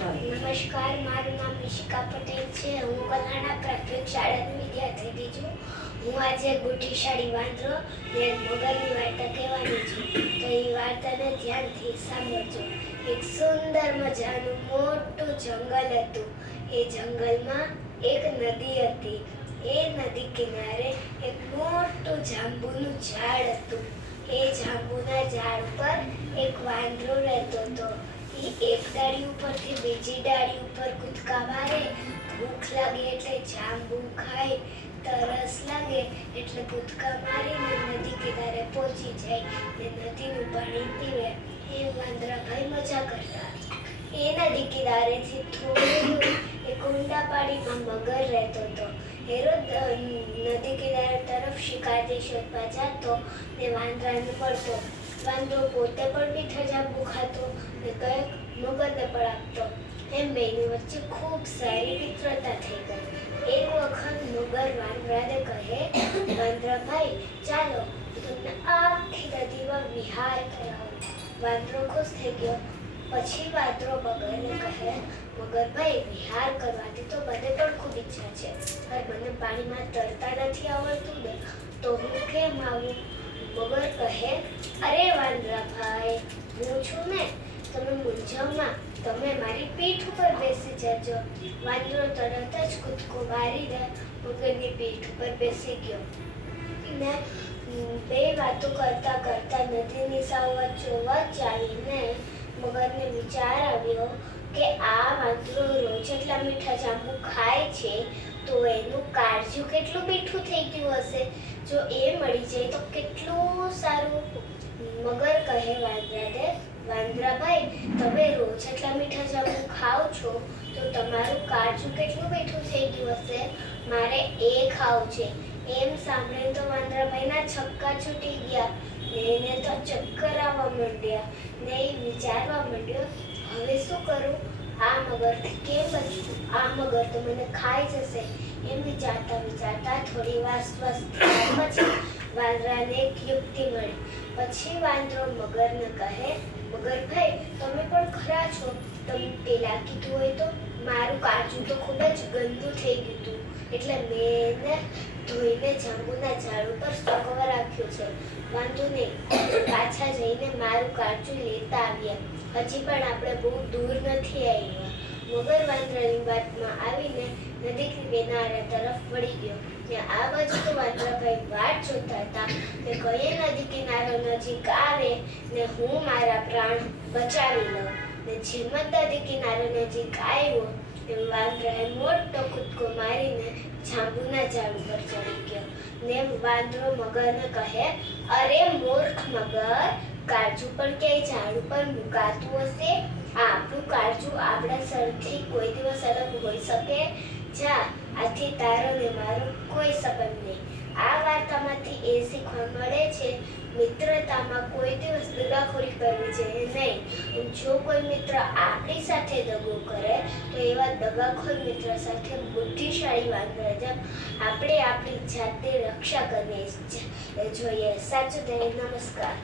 નમસ્કાર, મારું નામ નિશિકા પટેલ છે. હું કલાણા પ્રાથમિક શાળાની વિદ્યાર્થી છું. હું આજે બુદ્ધિશાળી વાંદરો ને મગરની વાર્તા કહેવાની છું. તો એ વાર્તાને ધ્યાનથી સાંભળજો. એક સુંદર મજાનું મોટું જંગલ હતું. એ જંગલમાં એક નદી હતી. એ નદી કિનારે એક મોટું જાંબુનું ઝાડ હતું. એ જાંબુના ઝાડ પર એક વાંદરો રહેતો હતો. એક ડાળી ઉપરથી બીજી ડાળી ઉપર કૂદકા મારે. ભૂખ લાગે એટલે જાંબુ ખાય, તરસ લાગે એટલે કૂદકા મારીને નદી કિનારે પહોંચી જાય ને નદીનું પાણી પીવે. એ વાંદરાભાઈ મજા કરતા. એ નદી કિનારેથી થોડું દૂર એક ઊંડા પાણીમાં મગર રહેતો હતો. એ રોજ નદી કિનારે તરફ શિકારથી શોધવા જતો ને વાંદરાને મળતો. વાંદરો પોતે પણ મીઠા જાંબુ ખાતો ને કંઈક મગરને પણ આપતો. એમ બેની વચ્ચે ખૂબ સારી મિત્રતા થઈ ગઈ. એક વખત મગર વાંદરાને કહે, વાંદરાભાઈ ચાલો હું તમને આખી નદીમાં વિહાર કરાવું. વાંદરો ખુશ થઈ ગયો. પછી વાંદરો મગરને કહે, મગરભાઈ વિહાર કરવાની તો મને પણ ખૂબ ઈચ્છા છે, પણ મને પાણીમાં તરતા નથી આવડતું ને, તો હું કેમ આવું? મગર કહે, અરે વાંદરાભાઈ, હું છું ને, તમે મૂંઝવમાં, તમે મારી પીઠ ઉપર બેસી જજો. વાંદરો તરત જ કૂદકો મારીને મગરની પીઠ ઉપર બેસી ગયો. ને બે વાતો કરતા કરતા નદીની સાવ વચ્ચોવચ્ચ આવીને મગરને વિચાર આવ્યો કે આ વાંદરો રોજ એટલા મીઠા જાંબુ ખાય છે તો એનું કાળજું કેટલું મીઠું થઈ ગયું હશે. જો એ મળી જાય તો કેટલું સારું. મગર કહે વાંદરાને, વાંદરાભાઈ તમે રોજ એટલા મીઠા જાંબુ ખાઓ છો તો તમારું કાળજું કેટલું મીઠું થઈ ગયું હશે. મારે એ ખાવું છે. એમ સાંભળીને તો વાંદરાભાઈના છક્કા છૂટી ગયા ને એને તો ચક્કર આવવા માંડ્યા ને એ વિચારવા માંડ્યો, હવે શું કરું? આ મગરથી કેમ બચવું? આ મગર તો મને ખાઈ જશે. એમ વિચારતા વિચારતા થોડી વાર પછી વાંદરાને એક યુક્તિ મળી. પછી વાંદરો મગરને કહે, મગરભાઈ તમે પણ ખરા છો. તમે પેલા કીધું હોય તો મારું કાળજું તો ખૂબ જ ગંદુ થઈ ગયું હતું, એટલે મેં એને ધોઈને જાંબુના ઝાડ ઉપર સૂકવવા રાખ્યું છે. વાંધો નહીં, પાછા જઈને મારું કાળજું લેતા આવ્યા. હજી પણ આપણે બહુ દૂર નથી આવ્યા. મગર વાંદરાની વાતમાં આવીને નદી કિનારા તરફ વળી ગયો. ને આ બાજુ તો વાંદરાભાઈ વાટ જોતા હતા કે કઈ નદી કિનારો નજીક આવે ને હું મારા પ્રાણ બચાવી લઉં. ને જેમ જ નદી કિનારો નજીક આવ્યો એમ વાંદરાએ મોટો કૂદકો મારીને જાંબુના ઝાડ ઉપર ચડી ગયો. ને વાંદરો મગરને કહે, અરે મૂર્ખ મગર, કાળજું પણ ક્યાંય ઝાડ ઉપર મુકાતું હશે? આપણું કાળજું આપણા સરથી કોઈ દિવસ અલગ હોઈ શકે? જા, આથી તારો ને મારો કોઈ સંબંધ નહીં. આ વાર્તામાંથી એ શીખવા મળે છે, મિત્રતામાં કોઈ દિવસ દગાખોરી કરવી જોઈએ નહીં. જો કોઈ મિત્ર આપણી સાથે દગો કરે તો એવા દગાખોર મિત્ર સાથે બુદ્ધિશાળી વાંદરા જેમ આપણે આપણી જાતની રક્ષા કરવી જોઈએ. સાચું. નમસ્કાર.